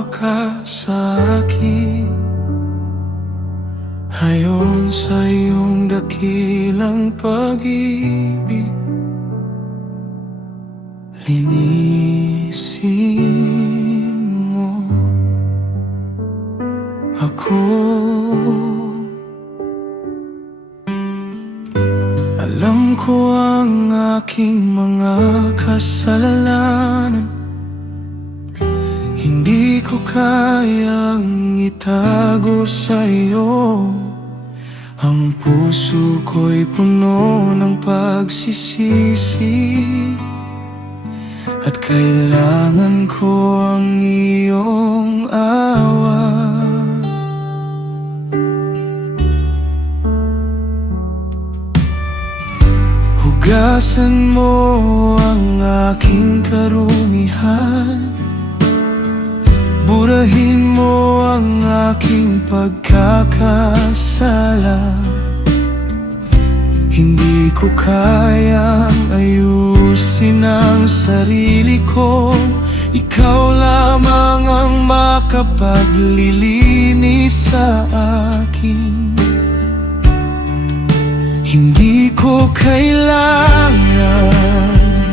maawa ka sa akin. Ayon sa iyong dakilang pag-ibig, linisin mo ako. Alam ko ang aking mga kasalanan, hindi ko kayang itago sa iyo. Ang puso ko'y puno ng pagsisisi, at kailangan ko ang iyong awa. Hugasan mo ang aking karumihan, burahin mo ang aking pagkakasala. Hindi ko kayang ayusin ang sarili ko, ikaw lamang ang makapaglilinis sa akin. Hindi ko kailangan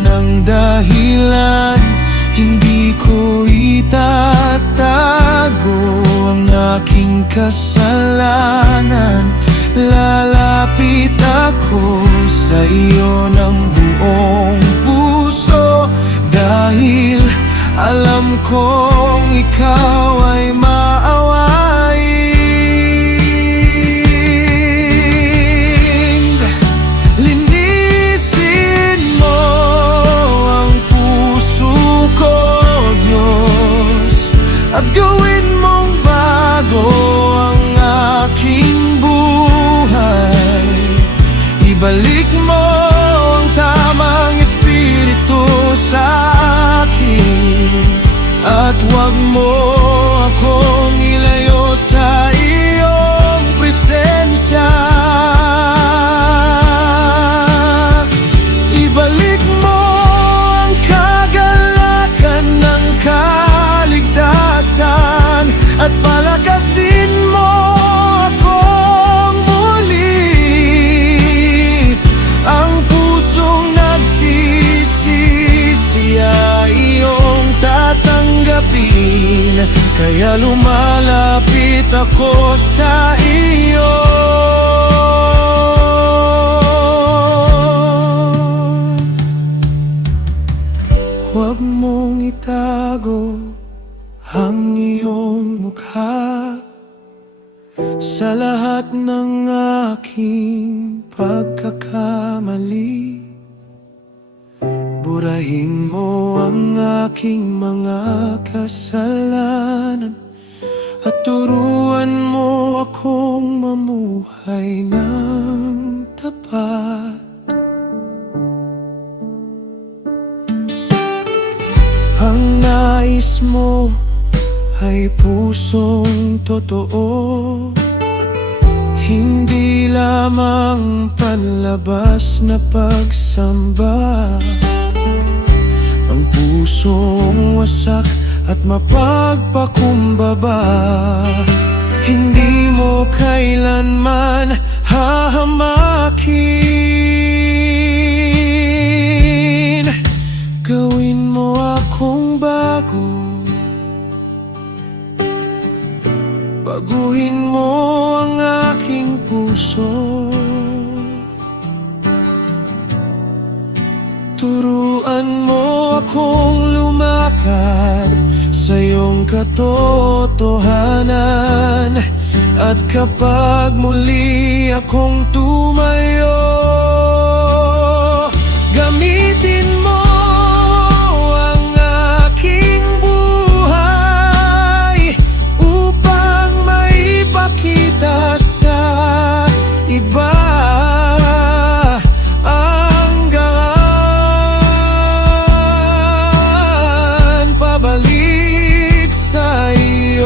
ng dahilan, hindi ko itatago ang aking kasalanan. Lalapit ako sa iyo ng buong puso, dahil alam kong ikaw ay maawain. Linisin mo ang puso ko, Diyos, at gawin mong bago ang aking buhay. Ibalik mo ang tamang espiritu sa akin, at huwag mo akong ilayo sa iyong presensya. Ibalik mo ang kagalakan ng kaligtasan, at palakasin mo akong muli. Ang pusong nagsisisi ay iyong tatanggapin, kaya lumalapit ako sa iyo. Huwag mong itago ang iyong mukha sa lahat ng aking pagkakamali. Burahin mo ang aking mga kasalanan, at turuan mo akong mamuhay ng tapat. Ang nais mo ay pusong totoo, hindi lamang panlabas na pagsamba. Ang pusong wasak at mapagpakumbaba, hindi mo kailanman hahamakin. Gawin mo akong bago, baguhin mo ang aking puso. Turuan mo akong lumakad sa iyong katotohanan, at kapag muli akong tumayo, gamitin mo ang aking buhay upang maipakita sa iba ang gaan pabalik sa iyo.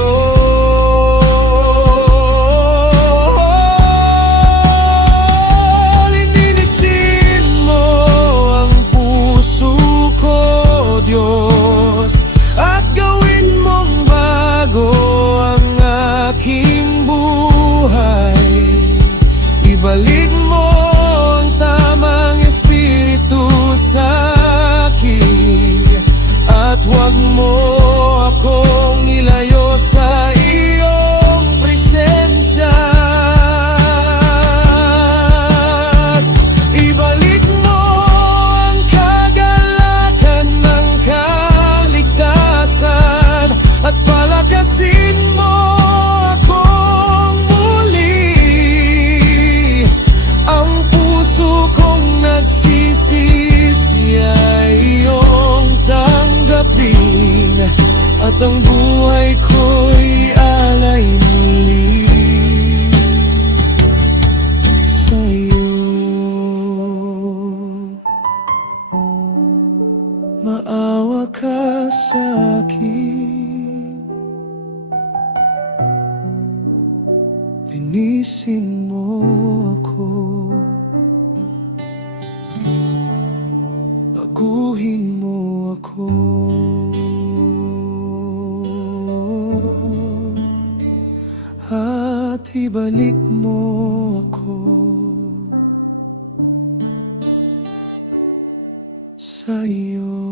ang buhay ko'y alay muli sa'yo. Maawa ka sa'kin, linisin mo ako, baguhin mo ako, at ibalik mo ako sa'yo.